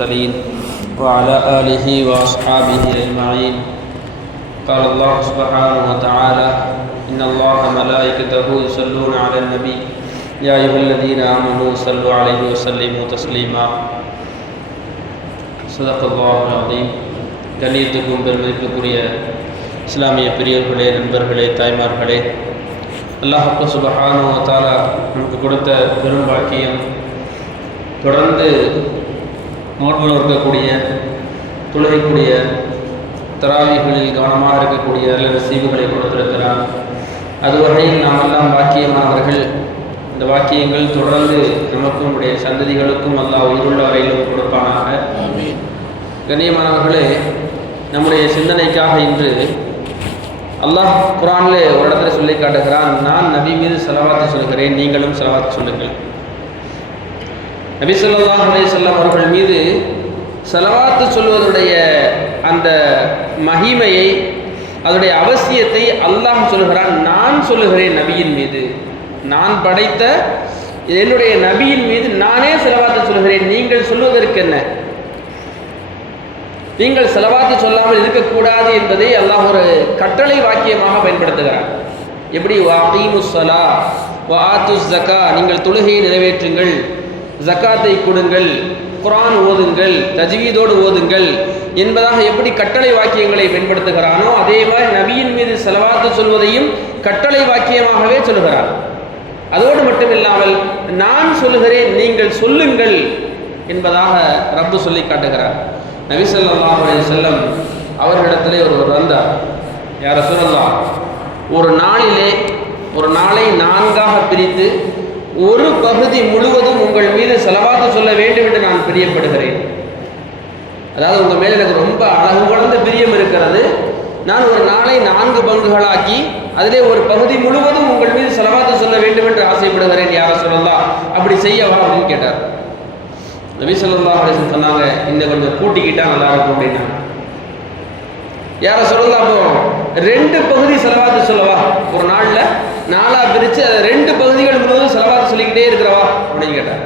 المرسلين وعلى آله وأصحابه أجمعين. قال الله سبحانه وتعالى: إن الله وملائكته يصلون على النبي يا أيها الذين آمنوا صلوا عليه وسلموا تسليما. صدق الله العظيم. கண்ணியத்துக்கும் பெருமதிப்புக்குரிய இஸ்லாமிய பெரியவர்களே, நண்பர்களே, தாய்மார்களே, அல்லாஹ் சுப்ஹானஹு வ தஆலா நமக்கு கொடுத்த பெரும் பாக்கியம் தொடர்ந்து நோன்பு இருக்கக்கூடிய, தொழுகைக்கூடிய, தராவீகளில் கவனமாக இருக்கக்கூடிய நல்ல நசீபுகளை கொடுத்திருக்கிறார். அது வகையில் நாம் எல்லாம் பாக்கியமானவர்கள். இந்த வாக்கியங்கள் தொடர்ந்து நமக்கும் நம்முடைய சந்ததிகளுக்கும் அல்லாஹ் உயிருள்ள வரையிலும் கொடுப்பானாக. கண்ணியமானவர்களே, நம்முடைய சிந்தனைக்காக இன்று அல்லாஹ் குர்ஆனிலே ஒரு இடத்துல சொல்லி காட்டுகிறான்: நான் நபி மீது ஸலவாத்து சொல்கிறேன், நீங்களும் ஸலவாத்து சொல்லுங்கள். நபி ஸல்லல்லாஹு அலைஹி வஸல்லம் அவர்கள் மீது ஸலவாத்து சொல்வதுடைய அந்த மகிமையை, அதனுடைய அவசியத்தை அல்லாஹ் சொல்கிறான். நான் சொல்லுகிறேன் நபியின் மீது, நான் படைத்த என்னுடைய நபியின் மீது நானே ஸலவாத்து சொல்கிறேன். நீங்கள் சொல்வதற்கு என்ன? நீங்கள் ஸலவாத்து சொல்லாமல் இருக்கக்கூடாது என்பதை அல்லாஹ் ஒரு கட்டளை வாக்கியமாக பயன்படுத்துகிறார். எப்படி? வஅகீமுஸ் ஸலா வஆத்துஸ் ஸகா, நீங்கள் தொழுகையை நிறைவேற்றுங்கள், ஜக்காத்தை கொடுங்கள், குர்ஆன் ஓதுங்கள், தஜ்வீதோடு ஓதுங்கள் என்பதாக எப்படி கட்டளை வாக்கியங்களை பயன்படுத்துகிறானோ, அதே மாதிரி நபியின் மீது ஸலவாத்து சொல்வதையும் கட்டளை வாக்கியமாகவே சொல்கிறார். அதோடு மட்டுமில்லாமல் நான் சொல்லுகிறேன், நீங்கள் சொல்லுங்கள் என்பதாக ரப்பு சொல்லி காட்டுகிறார். நபி ஸல்லல்லாஹு அலைஹி வஸல்லம் அவர்களிடத்திலே ஒருவர் வந்தார். யா ரசூலல்லாஹ், ஒரு நாளை 4ஆக பிரித்து ஒரு பகுதி முழுவதும் உங்கள் மீது ஸலவாத்து சொல்ல வேண்டும் என்று நான் பிரியப்படுகிறேன். அதாவது உங்கள் மேலே எனக்கு ரொம்ப அழகு குழந்த பிரியம் இருக்கிறது. நான் ஒரு நாளை 4 பங்குகளாக்கி அதிலே ஒரு பகுதி முழுவதும் உங்கள் மீது ஸலவாத்து சொல்ல வேண்டும் என்று ஆசைப்படுகிறேன். யா ரசூலல்லாஹ், அப்படி செய்யவா அப்படின்னு கேட்டார். நபி ஸல்லல்லாஹு அலைஹி வஸல்லம் சொன்னாங்க, இன்னும் கொஞ்சம் கூட்டிக்கிட்டா நல்லா இருக்கும் அப்படின்னா. யா ரசூலல்லாஹ், அப்போ 2 பகுதி ஸலவாத்து சொல்லவா? ஒரு நாளில் 4ஆக பிரித்து அதை 2 பகுதிகள் முழுவதும் ஸலவாத்து சொல்லிக்கிட்டே இருக்கிறவா அப்படின்னு கேட்டார்.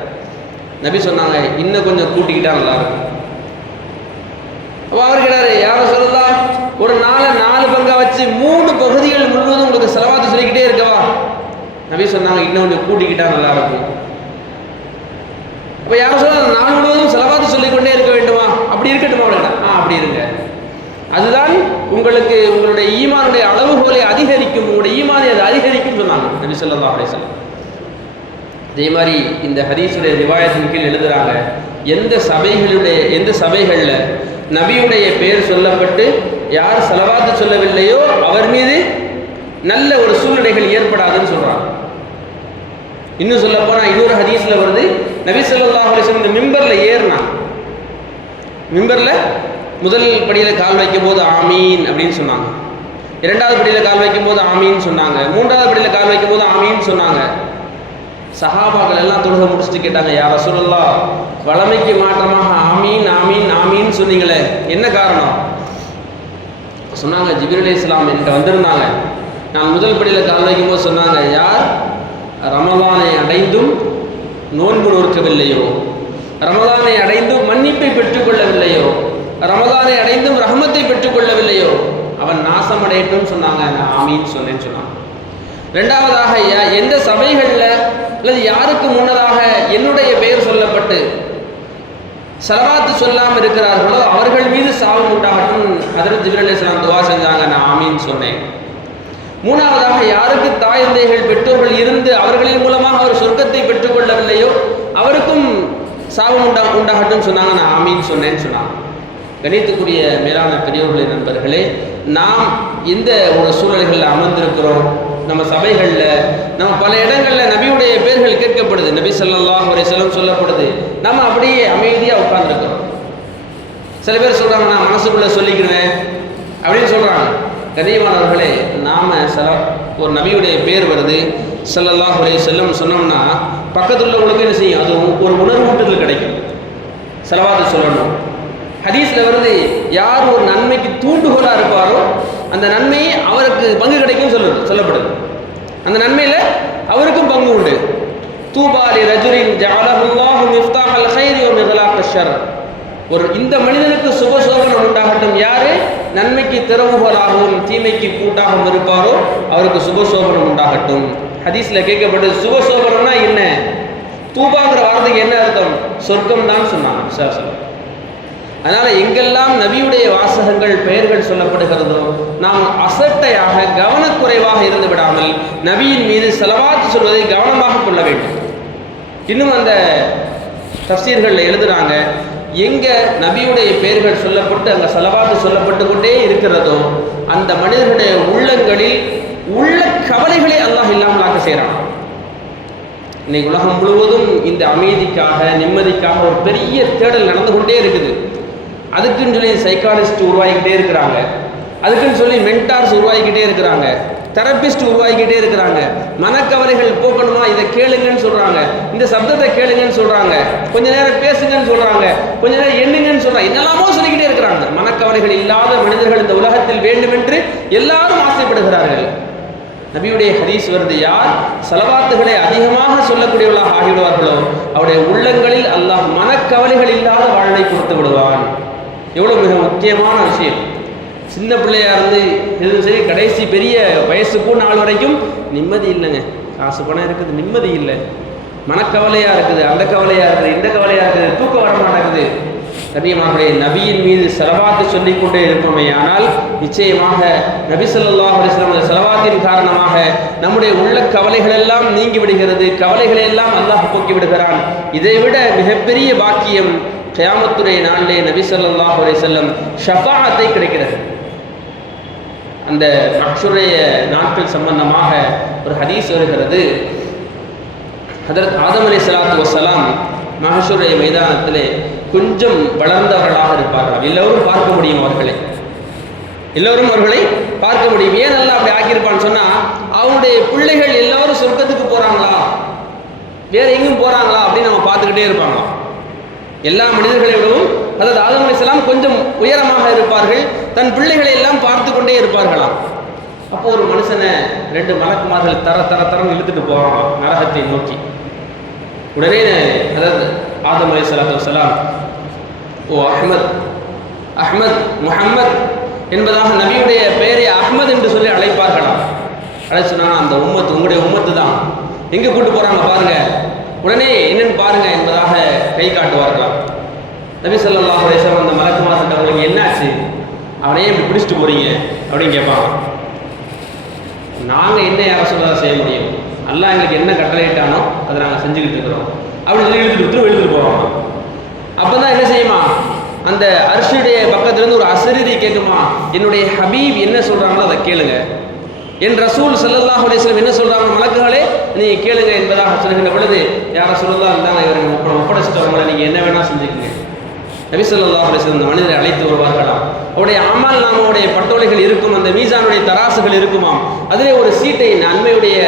நபி சொன்னாங்க, இன்னும் கொஞ்சம் கூட்டிக்கிட்டா நல்லா இருக்கும். அப்போ அவர் கேட்டார், யா ரசூலல்லாஹ், ஒரு நாளை 4 பங்கா வச்சு 3 பகுதிகள் முழுவதும் உங்களுக்கு ஸலவாத்து சொல்லிக்கிட்டே இருக்கவா? நபி சொன்னாங்க, இன்னும் கொஞ்சம் கூட்டிக்கிட்டா நல்லா இருக்கும். அப்போ யாரும் சொல்ல, நாள் முழுவதும் ஸலவாத்து சொல்லிக்கொண்டே இருக்க வேண்டுமா? அப்படி இருக்கட்டுமா அப்படின்னா, அப்படி இருங்க. அதுதான் உங்களுக்கு உங்களுடைய ஈமானுடைய அளவுகோலை அதிகரிக்கும், உங்களுடைய ஈமானை அது அதிகரிக்கும் சொன்னாங்க நபி ஸல்லல்லாஹு அலைஹி வஸல்லம். அதே மாதிரி இந்த ஹதீஸுடைய ரிவாயத்தின் கீழ் எழுதுறாங்க, எந்த சபைகளில் நபியுடைய பெயர் சொல்லப்பட்டு யார் ஸலவாத்து சொல்லவில்லையோ அவர் மீது நல்ல ஒரு சூழ்நிலைகள் ஏற்படாதுன்னு சொல்றாங்க. இன்னும் சொல்ல போனால் இன்னொரு ஹதீஸில் வருது, நபி ஸல்லல்லாஹு அலைஹி வஸல்லம் இந்த மிம்பரில் ஏறினாங்க. மிம்பரில் முதல் படியில் கால் வைக்கும் போது ஆமீன் அப்படின்னு சொன்னாங்க. 2வது படியில் கால் வைக்கும் போது ஆமீன் சொன்னாங்க. 3வது படியில் கால் வைக்கும் போது ஆமீன் சொன்னாங்க. சஹாபாக்கள் எல்லாம் தொழுகை முடிச்சுட்டு கேட்டாங்க, யா ரசூலல்லாஹ், வளமைக்கு மாற்றமாக ஆமீன் ஆமீன் ஆமீன் சொன்னீங்களே, என்ன காரணம்? சொன்னாங்க, ஜிப்ரீல் அலைஹிஸ்ஸலாம் என்கிட்ட வந்திருந்தாங்க. நான் முதல் படியில் கால் வைக்கும் போது சொன்னாங்க, யார் ரமலானை அடைந்தும் நோன்பு நோற்கவில்லையோ, ரமலானை அடைந்தும் மன்னிப்பை பெற்றுக்கொள்ளவில்லையோ, ரமலானை அடைந்தும் ரஹமத்தை பெற்றுக்கொள்ளவில்லையோ அவன் நாசமடையட்டும் சொன்னாங்க. நான் ஆமீன் சொன்னேன்னு சொன்னாங்க. 2வதாக, எந்த சபைகளில் அல்லது யாருக்கு முன்னதாக என்னுடைய பெயர் சொல்லப்பட்டு ஸலவாத்து சொல்லாமல் இருக்கிறார்களோ அவர்கள் மீது சாவு உண்டாகட்டும் ஹஜ்ரத் ஜிப்ரீல் அலைஹிஸ்ஸலாம் துஆ செஞ்சாங்க. நான் ஆமீன் சொன்னேன். 3வதாக, யாருக்கு தாய் தந்தைகள் பெற்றோர்கள் இருந்து அவர்களின் மூலமாக அவர் சொர்க்கத்தை பெற்றுக்கொள்ளவில்லையோ அவருக்கும் சாவு உண்டாகட்டும் சொன்னாங்க. நான் ஆமீன் சொன்னேன்னு சொன்னாங்க. கணித்துக்குரிய மேலான பெரியவர்களே, நண்பர்களே, நாம் இந்த ஒரு சூழல்களில் அமர்ந்திருக்கிறோம். நம்ம சபைகளில், நம்ம பல இடங்களில் நபியுடைய பெயர்கள் கேட்கப்படுது, நபி ஸல்லல்லாஹு அலைஹி வஸல்லம் சொல்லப்படுது. நம்ம அப்படியே அமைதியாக உட்கார்ந்துருக்கிறோம். சில பேர் சொல்கிறாங்க, நான் மனசுக்குள்ளே சொல்லிக்கிறேன் அப்படின்னு சொல்கிறாங்க. கண்ணியமானவர்களே, நாம் ஒரு நபியுடைய பேர் வருது ஸல்லல்லாஹு அலைஹி வஸல்லம் சொன்னோம்னா பக்கத்தில் உள்ளவங்களுக்கு என்ன செய்யும்? அது ஒரு உணர்வூட்டுதல் கிடைக்கும். ஸலவாத்து சொல்லணும். ஹதீஸில் வருது, யார் ஒரு நன்மைக்கு தூண்டுகோலாக இருப்பாரோ அந்த நன்மையை அவருக்கு பங்கு கிடைக்கும் சொல்லப்படுது. அந்த நன்மையில் அவருக்கும் பங்கு உண்டு. தூபா லி ரஜுலின் ஜஅலஹுல்லாஹு மிஃப்தாஹல் கைரி வ மிக்லாக ஷர். இந்த மனிதனுக்கு சுபசோபனம் உண்டாகட்டும். யாரு நன்மைக்கு திறவுகோலாகவும் தீமைக்கு கூட்டாகவும் இருப்பாரோ அவருக்கு சுபசோபனம் உண்டாகட்டும். ஹதீஸ்ல கேட்கப்பட்டது சுபசோபனம்னா என்ன? தூபாங்கிற வார்த்தைக்கு என்ன அர்த்தம்? சொர்க்கம் தான் சொன்னாங்க. அதனால எங்கெல்லாம் நபியுடைய வாசகங்கள் பெயர்கள் சொல்லப்படுகிறதோ நாம் அசட்டையாக கவனக்குறைவாக இருந்து விடாமல் நபியின் மீது ஸலவாத் சொல்வதை கவனமாக கொள்ள வேண்டும். இன்னும் அந்த தஃசீர்களில் எழுதுறாங்க, எங்க நபியுடைய பெயர்கள் சொல்லப்பட்டு அங்கே ஸலவாத் சொல்லப்பட்டு கொண்டே இருக்கிறதோ அந்த மனிதர்களுடைய உள்ளங்களில் உள்ள கவலைகளை அல்லாஹ் இல்லாமல் ஆக்க செய்கிறான். இன்னைக்கு உலகம் முழுவதும் இந்த அமைதிக்காக நிம்மதிக்காக ஒரு பெரிய தேடல் நடந்து கொண்டே இருக்குது. அதுக்குன்னு சொல்லி சைக்காலஜிஸ்ட் உருவாகிக்கிட்டே இருக்கிறாங்க, அதுக்குன்னு சொல்லி மென்டார்ஸ் உருவாகிக்கிட்டே இருக்கிறாங்க, தெரபிஸ்ட் உருவாகிக்கிட்டே இருக்கிறாங்க. மனக்கவலைகள் போக்கணுமா இதை கேளுங்கன்னு சொல்றாங்க, இந்த சப்தத்தை கேளுங்கன்னு சொல்றாங்க, கொஞ்ச நேரம் பேசுங்கன்னு சொல்றாங்க, கொஞ்ச நேரம் எண்ணுங்கன்னு சொல்றாங்க, என்னெல்லாமோ சொல்லிக்கிட்டே இருக்கிறாங்க. மனக்கவலைகள் இல்லாத மனிதர்கள் இந்த உலகத்தில் வேண்டும் என்று எல்லாரும் ஆசைப்படுகிறார்கள். நபியுடைய ஹதீஸ் வருது, யார் ஸலவாத்துகளை அதிகமாக சொல்லக்கூடியவர்களாக ஆகிவிடுவார்களோ அவருடைய உள்ளங்களில் அல்லாஹ் மனக்கவலைகள் இல்லாத வாழ்வை கொடுத்து விடுவான். எவ்வளோ மிக முக்கியமான விஷயம். சின்ன பிள்ளையா இருந்து எதுவும் சரி, கடைசி பெரிய வயசுக்கும் நாள் வரைக்கும் நிம்மதி இல்லைங்க. காசு பணம் இருக்குது, நிம்மதி இல்லை, மனக்கவலையா இருக்குது, அந்த கவலையா இருக்குது, இந்த கவலையா இருக்குது, தூக்கம் வர மாட்டேங்குது. கண்ணியமானவர்களே, நபியின் மீது ஸலவாத்து சொல்லிக்கொண்டே இருப்போமே ஆனால் நிச்சயமாக நபி ஸல்லல்லாஹு அலைஹி வஸல்லம் ஸலவாத்தின் காரணமாக நம்முடைய உள்ள கவலைகள் எல்லாம் நீங்கி விடுகிறது, கவலைகளை எல்லாம் அல்லாஹ் போக்கி விடுகிறான். இதைவிட மிகப்பெரிய பாக்கியம் கியாமத்துடைய நாளிலே நபி ஸல்லல்லாஹு அலைஹி வஸல்லம் ஷஃபாஅத்தை கிடைக்கிறது. அந்த மஹ்ஷருடைய நாட்கள் சம்பந்தமாக ஒரு ஹதீஸ் வருகிறது. ஹதரத் ஆதம் அலைஹிஸ்ஸலாத்து வஸ்ஸலாம் மஹ்ஷருடைய மைதானத்திலே கொஞ்சம் வளர்ந்தவர்களாக இருப்பார்கள். எல்லோரும் பார்க்க முடியும் அவர்களை, எல்லோரும் அவர்களை பார்க்க முடியும். ஏன் நல்லா அப்படி ஆக்கியிருப்பான்னு சொன்னா, அவனுடைய பிள்ளைகள் எல்லாரும் சொர்க்கத்துக்கு போறாங்களா, வேற எங்கும் போறாங்களா அப்படின்னு நம்ம பார்த்துக்கிட்டே இருப்பாங்களாம். எல்லா மனிதர்களை விடவும் அதாவது ஆதம் அலைஹிஸ்ஸலாம் கொஞ்சம் உயரமாக இருப்பார்கள், தன் பிள்ளைகளை எல்லாம் பார்த்து கொண்டே இருப்பார்களாம். அப்போ ஒரு மனுஷனை 2 மலக்குமார்கள் தரம் இழுத்துட்டு போவாங்களாம் நரகத்தை நோக்கி. உடனே அதாவது ஆதம் அலைஹிஸ்ஸலாத்து வஸ்ஸலாம், ஓ அஹ்மத், அஹ்மத் முஹம்மத் என்பதாக நபியுடைய பெயரை அஹ்மத் என்று சொல்லி அழைப்பார்களாம். அழைச்சுனா அந்த உம்மத்து உங்களுடைய உம்மத்து தான், எங்கே கூட்டு போகிறாங்க பாருங்க, உடனே என்னன்னு பாருங்க என்பதாக கை காட்டுவார்களாம். நபி ஸல்லல்லாஹு அலைஹி வஸல்லம் அந்த மலக்குமார்கிட்ட உங்களுக்கு என்னாச்சு, அவனையே இப்படி பிடிச்சிட்டு போறீங்க அப்படின்னு கேட்பாங்க. நாங்கள் என்ன யாரை சொல்லதான் செய்ய முடியும், அல்லாஹ் எங்களுக்கு என்ன கட்டளையிட்டானோ அதை நாங்கள் செஞ்சுக்கிட்டு இருக்கிறோம் அப்படின்னு சொல்லி எழுதிட்டு போகிறோம். அப்போ தான் என்ன செய்யுமா, அந்த அர்ஷுடைய பக்கத்துலேருந்து ஒரு அசரீரி கேட்குமா, என்னுடைய ஹபீப் என்ன சொல்கிறாங்களோ அதை கேளுங்க, என் ரசூல் ஸல்லல்லாஹு அலைஹி வஸல்லம் என்ன சொல்கிறாங்க மலக்குகளே நீங்கள் கேளுங்க என்பதாக சொல்லுகின்ற பொழுது, யார் ரசூலுல்லாஹ் இருந்தாங்க, இவரை ஒப்படைச்சிட்டவங்களை நீங்கள் என்ன வேணால் செஞ்சுக்கங்க. நபி ஸல்லல்லாஹு அலைஹி வஸல்லம் அந்த மனிதரை அழைத்து வருவார்களாம். அவருடைய அமல் நாமாவுடைய பட்டோலைகள் இருக்கும், அந்த மீசானுடைய தராசுகள் இருக்குமாம். அதிலே ஒரு சீட்டை நன்மையுடைய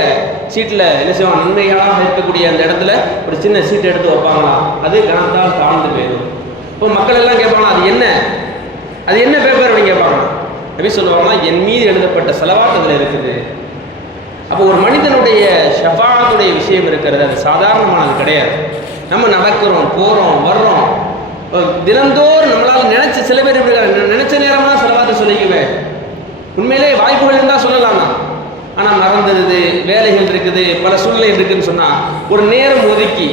சீட்டில் என்ன செய்வாங்க, நன்மைகளாக இருக்கக்கூடிய அந்த இடத்துல ஒரு சின்ன சீட்டை எடுத்து வைப்பாங்களாம். அது கணத்தால் தாழ்ந்து போயிடும். இப்போ மக்கள் எல்லாம் கேட்பாங்களா, அது என்ன பேப்பர் அப்படின்னு கேட்பாங்க. நபி சொல்லுவாங்கன்னா, என் மீது எழுதப்பட்ட ஸலவாத் அதில் இருக்குது. அப்போ ஒரு மனிதனுடைய ஷஃபாஅத்துடைய விஷயம் இருக்கிறது, அது சாதாரணமானது கிடையாது. நம்ம நடக்கிறோம், போகிறோம், வர்றோம், தினந்தோறும் நம்மளால் நினைச்ச சில பேர் நினைச்ச நேரம் தான் ஸலவாத் சொல்லிக்குவேன். உண்மையிலே வாய்ப்புகள் இருந்தால் சொல்லலாம் தான், ஆனால் மறந்துடுது, வேலைகள் இருக்குது, பல சூழ்நிலைகள் இருக்குதுன்னு சொன்னால் ஒரு நேரம் ஒதுக்கி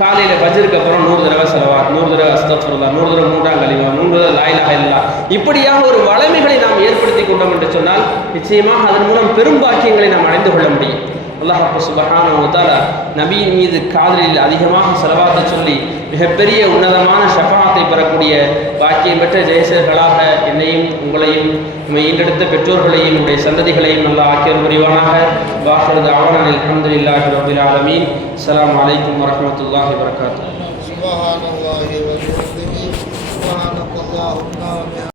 காலையில் ஃபஜ்ருக்கு அப்புறம் 100 தடவை ஸலவாத், 100 தடவை அஸ்தக்ஃபிருல்லாஹ், 100 தடவை 3ஆம் கலிமா, 100 தடவை லா இலாஹா இல்லல்லாஹ், இப்படியாக ஒரு வளமைகளை நாம் ஏற்படுத்தி கொண்டோம் என்று சொன்னால் நிச்சயமாக அதன் மூலம் பெரும் பாக்கியங்களை நாம் அடைந்து கொள்ள முடியும். அல்லாஹ் சுப்ஹானஹு வ தஆலா நபியின் மீது காதலில் அதிகமாக ஸலவாத்தை சொல்லி மிகப்பெரிய உன்னதமான ஷஃபாஅத்தை பெறக்கூடிய பாக்கியம் பெற்ற ஜெயசர்களாக என்னையும் உங்களையும் நம்ம ஈண்டெடுத்த பெற்றோர்களையும் நம்முடைய சந்ததிகளையும் நல்லா ஆக்கியர் புரிவானாக. வாஹிரு தஅவானா அல்ஹம்துலில்லாஹி ரப்பில் ஆலமீன். அஸ்ஸலாமு அலைக்கும் வரஹ்மத்துல்லாஹி வபரகாத்துஹு. சுப்ஹானல்லாஹி வ பிஹம்திஹி சுப்ஹானல்லாஹி வ